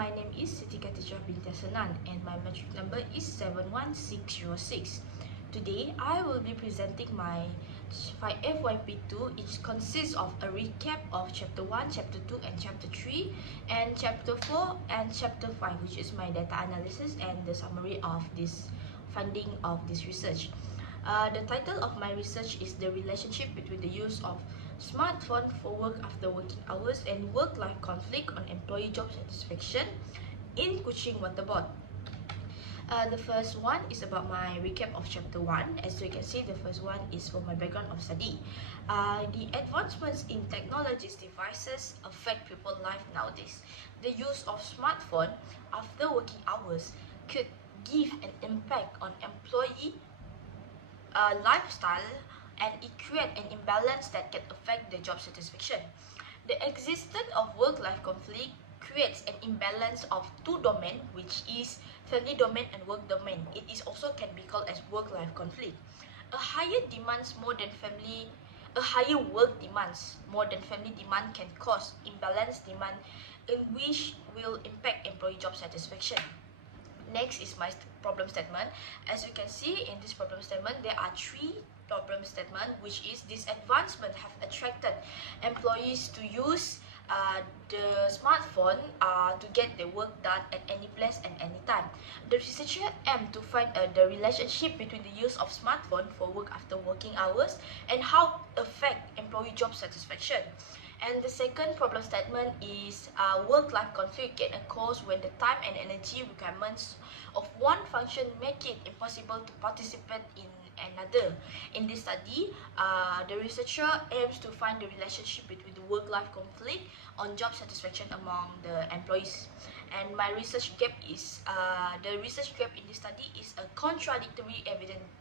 my name is Siti Khatijah binti Hasenan and my matric number is 71606. Today, I will be presenting my FYP2. It consists of a recap of Chapter 1, Chapter 2 and Chapter 3 and Chapter 4 and Chapter 5, which is my data analysis and the summary of this finding of this research. The title of my research is The Relationship Between the Use of Smartphone for Work After Working Hours and Work-Life Conflict on Employee Job Satisfaction in Kuching Water Board. The first one is about my recap of Chapter 1. As you can see, the first one is for my background of study. The advancements in technologies devices affect people's life nowadays. The use of smartphone after working hours could give an impact on employee lifestyle, and it creates an imbalance that can affect the job satisfaction. The existence of work-life conflict creates an imbalance of two domains, which is family domain and work domain. It is also can be called as work-life conflict. A higher work demands more than family demand can cause imbalanced demand, in which will impact employee job satisfaction. Next is my problem statement. As you can see in this problem statement, there are three problem statements, which is this advancement have attracted employees to use the smartphone to get their work done at any place and any time. The researcher aim to find the relationship between the use of smartphone for work after working hours and how affect employee job satisfaction. And the second problem statement is work-life conflict can occur when the time and energy requirements of one function make it impossible to participate in another. In this study, the researcher aims to find the relationship between the work-life conflict on job satisfaction among the employees. And my research gap is, the research gap in this study is a contradictory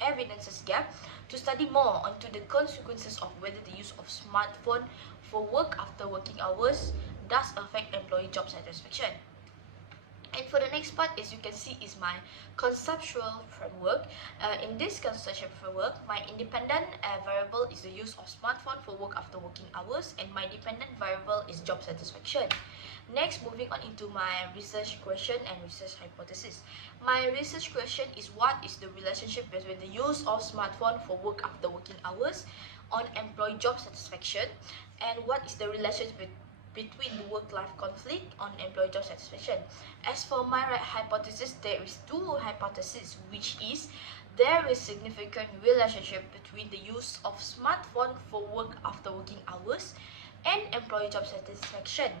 evidences gap to study more onto the consequences of whether the use of smartphone for work after working hours does affect employee job satisfaction. And for the next part, as you can see, is my conceptual framework. In this conceptual framework, my independent variable is the use of smartphone for work after working hours, and my dependent variable is job satisfaction. Next, moving on into my research question and research hypothesis. My research question is, what is the relationship between the use of smartphone for work after working hours on employee job satisfaction, and what is the relationship between the work-life conflict on employee job satisfaction? As for my hypothesis, there is two hypotheses, which is there is significant relationship between the use of smartphone for work after working hours and employee job satisfaction.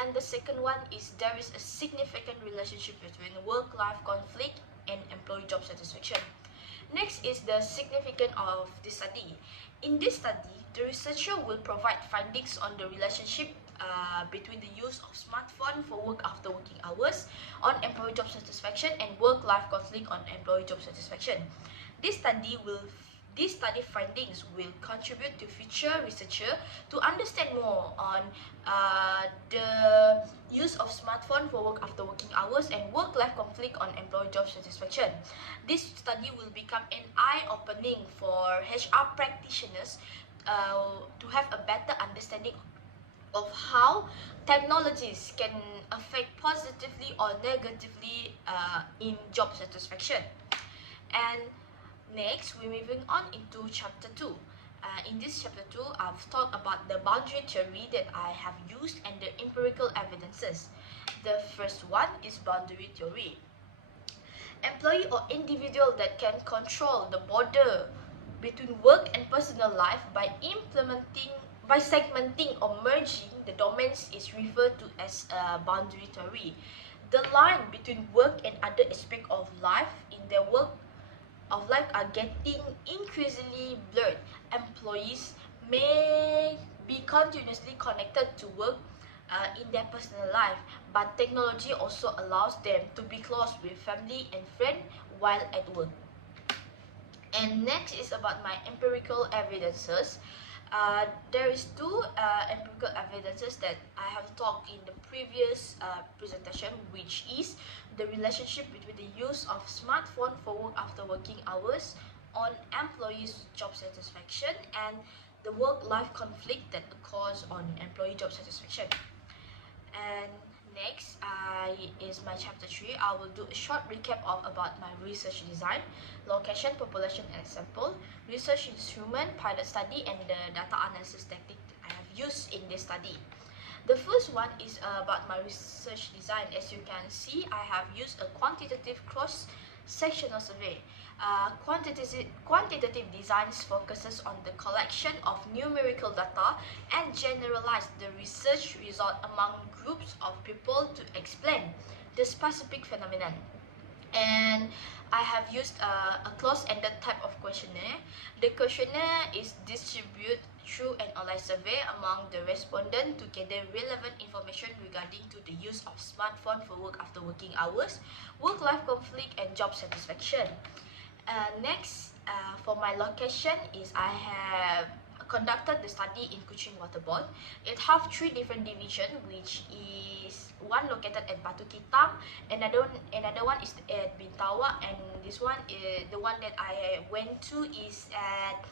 And the second one is there is a significant relationship between work-life conflict and employee job satisfaction. Next is the significance of this study. In this study, the researcher will provide findings on the relationship between the use of smartphone for work after working hours on employee job satisfaction and work-life conflict on employee job satisfaction. This study findings will contribute to future researcher to understand more on the use of smartphone for work after working hours and work-life conflict on employee job satisfaction. This study will become an eye-opening for HR practitioners to have a better understanding of how technologies can affect positively or negatively in job satisfaction. And next, we're moving on into Chapter 2. In this Chapter 2, I've talked about the boundary theory that I have used and the empirical evidences. The first one is boundary theory. Employee or individual that can control the border between work and personal life by segmenting or merging the domains is referred to as boundary theory. The line between work and other aspects of life in their work of life are getting increasingly blurred. Employees may be continuously connected to work in their personal life, but technology also allows them to be close with family and friends while at work. And next is about my empirical evidences. There is two empirical evidences that I have talked in the previous presentation, which is the relationship between the use of smartphone for work after working hours on employees' job satisfaction and the work-life conflict that occurs on employee job satisfaction. And Next is my chapter 3. I will do a short recap of about my research design, location, population, and sample, research instrument, pilot study, and the data analysis technique that I have used in this study. The first one is about my research design. As you can see, I have used a quantitative cross-sectional survey. Quantitative designs focuses on the collection of numerical data and generalize the research result among groups of people to explain the specific phenomenon. And I have used a closed-ended type of questionnaire. The questionnaire is distributed through an online survey among the respondents to gather relevant information regarding to the use of smartphone for work after working hours, work-life conflict, and job satisfaction. Next, for my location is I have conducted the study in Kuching Waterboard. It have 3 different divisions, which is one located at Batu Kitam, another one is at Bintawa, and this one is the one that I went to is at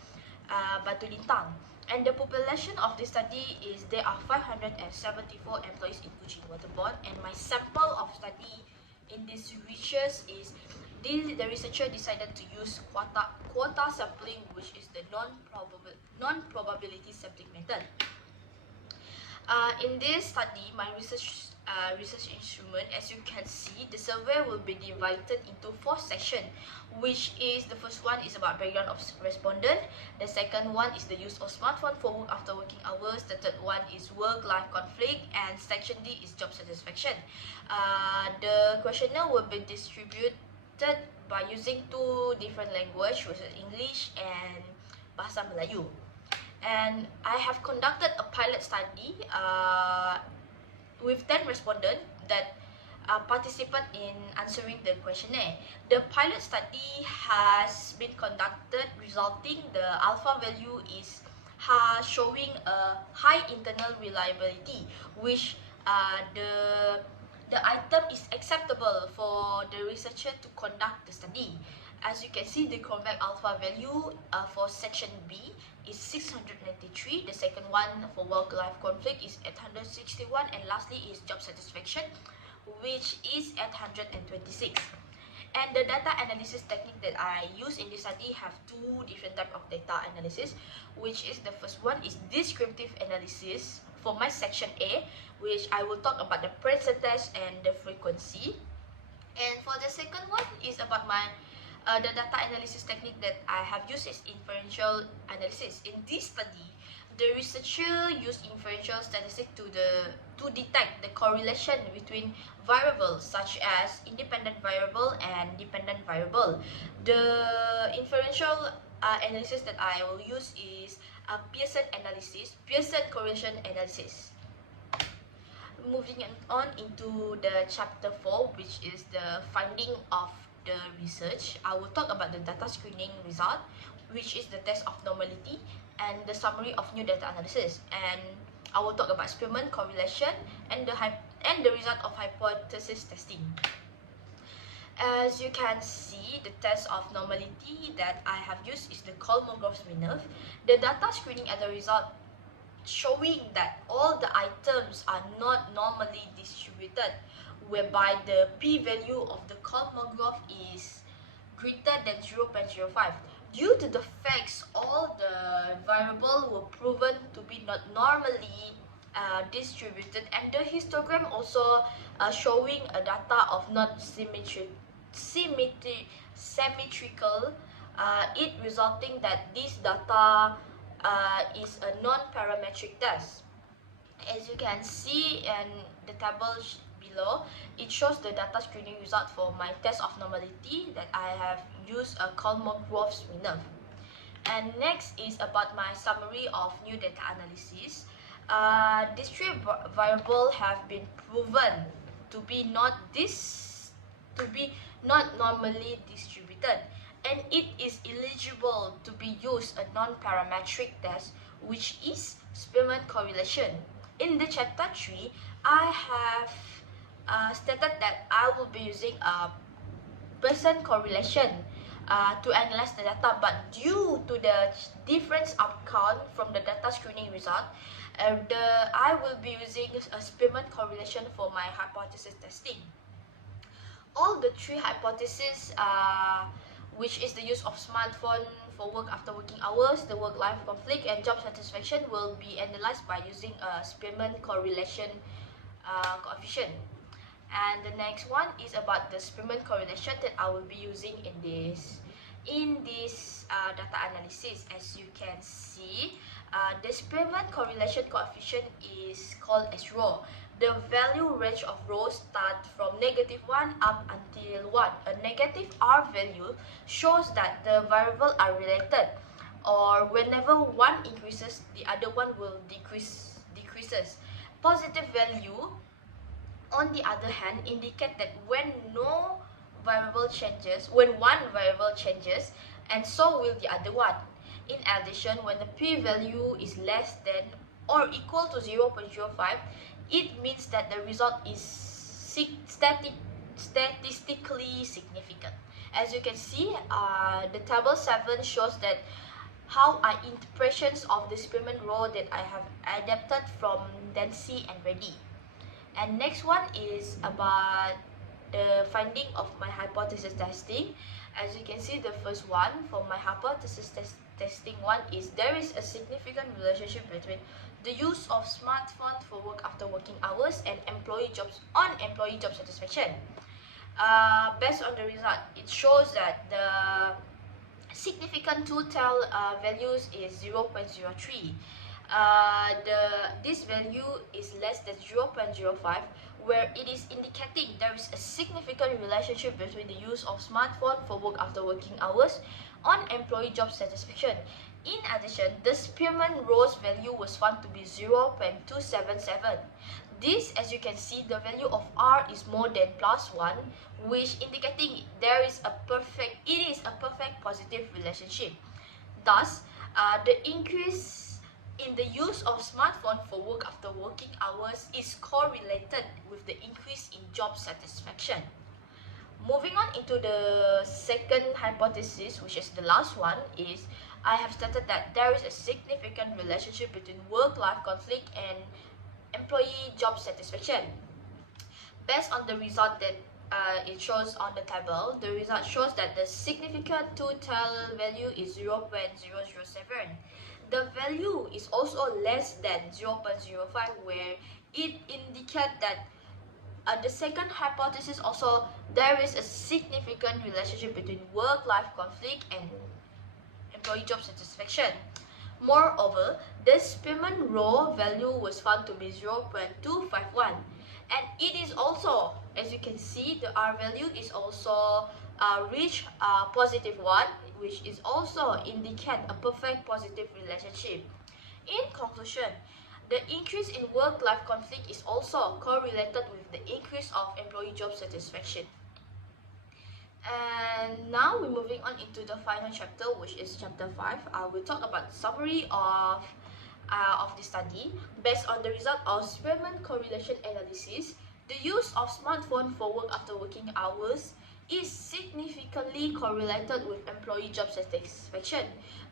Batu Lintang. And the population of the study is there are 574 employees in Kuching Waterboard, and my sample of study in this research is the researcher decided to use quota sampling, which is the non-probability sampling method. In this study, my research instrument, as you can see, the survey will be divided into 4 sections, which is the first one is about background of respondent, the second one is the use of smartphone for work after working hours, the third one is work-life conflict, and section D is job satisfaction. The questionnaire will be distributed by using 2 different languages, which is English and Bahasa Melayu. And I have conducted a pilot study with 10 respondents that participate in answering the questionnaire. The pilot study has been conducted, resulting the alpha value is showing a high internal reliability, which the item is acceptable for the researcher to conduct the study. As you can see, the correct alpha value for section B is 693, the second one for work-life conflict is 861, and lastly is job satisfaction, which is 826. And the data analysis technique that I use in this study have 2 different types of data analysis, which is the first one is descriptive analysis for my section A, which I will talk about the percentage and the frequency. And for the second one is about my the data analysis technique that I have used is inferential analysis. In this study, the researcher used inferential statistics to detect the correlation between variables such as independent variable and dependent variable. The inferential analysis that I will use is Pearson analysis, Pearson correlation analysis. Moving on into the chapter 4, which is the finding of the research, I will talk about the data screening result, which is the test of normality, and the summary of new data analysis. And I will talk about Spearman correlation and the result of hypothesis testing. As you can see, the test of normality that I have used is the Kolmogorov-Smirnov. The data screening and the result showing that all the items are not normally distributed, whereby the p-value of the Kolmogorov is greater than 0.05. Due to the facts all the variables were proven to be not normally distributed, and the histogram also showing a data of not symmetrical, it resulting that this data is a non-parametric test. As you can see in the table below, it shows the data screening result for my test of normality that I have used a Kolmogorov-Smirnov. And next is about my summary of new data analysis. These 3 variables have been proven to be not normally distributed, and it is eligible to be used a non-parametric test, which is Spearman correlation. In the chapter 3, I have stated that I will be using a Pearson correlation to analyze the data, but due to the difference outcome from the data screening result, I will be using a Spearman correlation for my hypothesis testing. All the three hypotheses, which is the use of smartphone for work after working hours, the work-life conflict, and job satisfaction, will be analyzed by using a Spearman correlation coefficient. And the next one is about the Spearman correlation that I will be using in this data analysis. As you can see, the Spearman correlation coefficient is called as rho. The value range of rho starts from -1 up until 1. A negative R value shows that the variables are related, or whenever one increases, the other one will decreases. Positive value, on the other hand, indicate that when one variable changes, and so will the other one. In addition, when the p-value is less than or equal to 0.05, it means that the result is statistically significant. As you can see, the table 7 shows that how are interpretations of the Spearman rho that I have adapted from Dancy and Reddy. And next one is about the finding of my hypothesis testing. As you can see, the first one for my hypothesis testing one is there is a significant relationship between the use of smartphone for work after working hours and employee job satisfaction. Based on the result, it shows that the significant total values is 0.03. This value is less than 0.05, where it is indicating there is a significant relationship between the use of smartphone for work after working hours on employee job satisfaction. In addition, the Spearman rho's value was found to be 0.277. This, as you can see, the value of R is more than +1, which indicating it is a perfect positive relationship. Thus, the increase in the use of smartphone for work after working hours is correlated with the increase in job satisfaction. Moving on into the second hypothesis, which is the last one, is I have stated that there is a significant relationship between work-life conflict and employee job satisfaction. Based on the result that it shows on the table, the result shows that the significant total value is 0.007. The value is also less than 0.05, where it indicates that the second hypothesis also there is a significant relationship between work-life conflict and employee job satisfaction. Moreover, the Spearman rho value was found to be 0.251, and it is also, as you can see, the R value is also reach +1, which is also indicate a perfect positive relationship. In conclusion, the increase in work-life conflict is also correlated with the increase of employee job satisfaction. And now we're moving on into the final chapter, which is chapter 5. We'll talk about summary of the study. Based on the result of Spearman correlation analysis, the use of smartphone for work after working hours is significantly correlated with employee job satisfaction.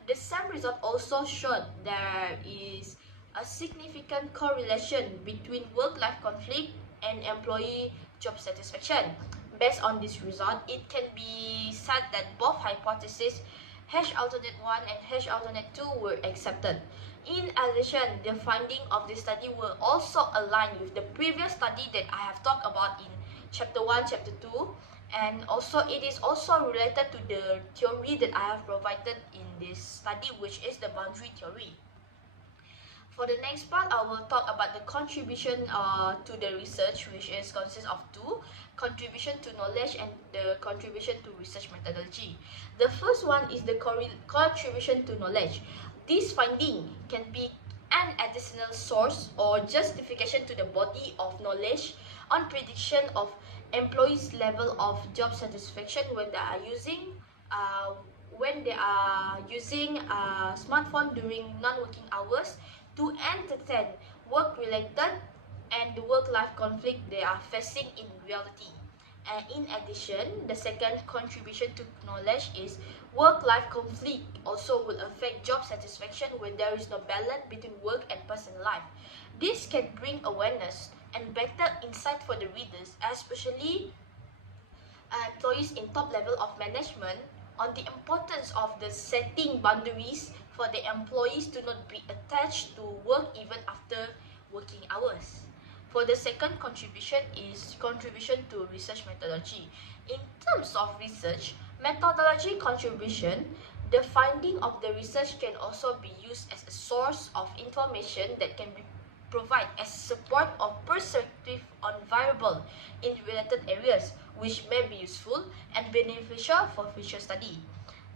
The same result also showed there is a significant correlation between work-life conflict and employee job satisfaction. Based on this result, it can be said that both hypotheses H alternate 1 and H alternate 2 were accepted. In addition, the finding of this study will also align with the previous study that I have talked about in chapter 1, chapter 2, and also it is also related to the theory that I have provided in this study, which is the boundary theory. For the next part, I will talk about the contribution to the research, which consists of two: contribution to knowledge and the contribution to research methodology. The first one is the contribution to knowledge. This finding can be an additional source or justification to the body of knowledge on prediction of employees' level of job satisfaction when they are using smartphone during non-working hours to entertain work-related and the work-life conflict they are facing in reality. And in addition, the second contribution to knowledge is work-life conflict also will affect job satisfaction when there is no balance between work and personal life. This can bring awareness and better insight for the readers, especially employees in top level of management, on the importance of the setting boundaries for the employees to not be attached to work even after working hours. For the second contribution is contribution to research methodology. In terms of research methodology contribution, the finding of the research can also be used as a source of information that can be provide as support of perspective on variable in related areas, which may be useful and beneficial for future study.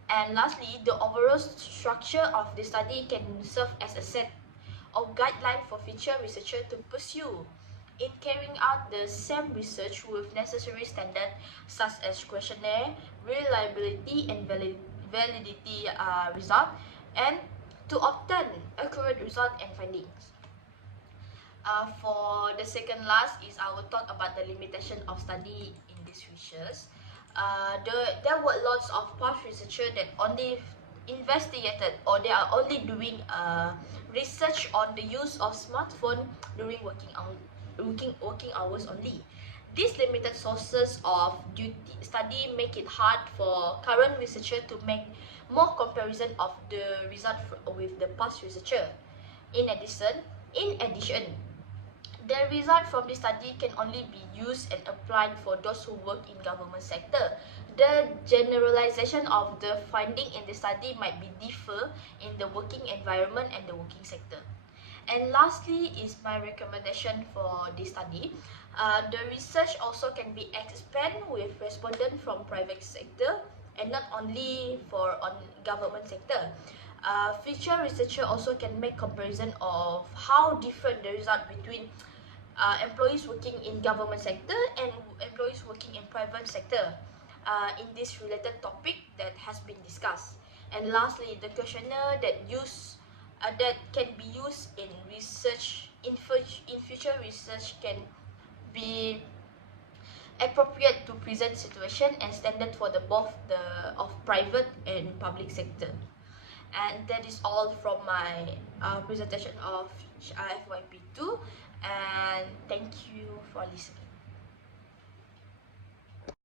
And lastly, the overall structure of the study can serve as a set of guidelines for future researchers to pursue in carrying out the same research with necessary standards such as questionnaire, reliability and validity result, and to obtain accurate result and findings. For the second last is I will talk about the limitation of study in this research. There were lots of past researchers that only investigated or they are only doing research on the use of smartphone during working hours only. These limited sources of study make it hard for current researchers to make more comparison of the result with the past researcher. In addition, the result from the study can only be used and applied for those who work in government sector. The generalization of the finding in the study might be differ in the working environment and the working sector. And lastly is my recommendation for this study. The research also can be expanded with respondents from private sector and not only for on government sector. Future researcher also can make comparison of how different the result between employees working in government sector and employees working in private sector in this related topic that has been discussed. And lastly, the questionnaire that can be used in research in future research can be appropriate to present situation and standard for the both the of private and public sector. And that is all from my presentation of FYP2, and thank you for listening.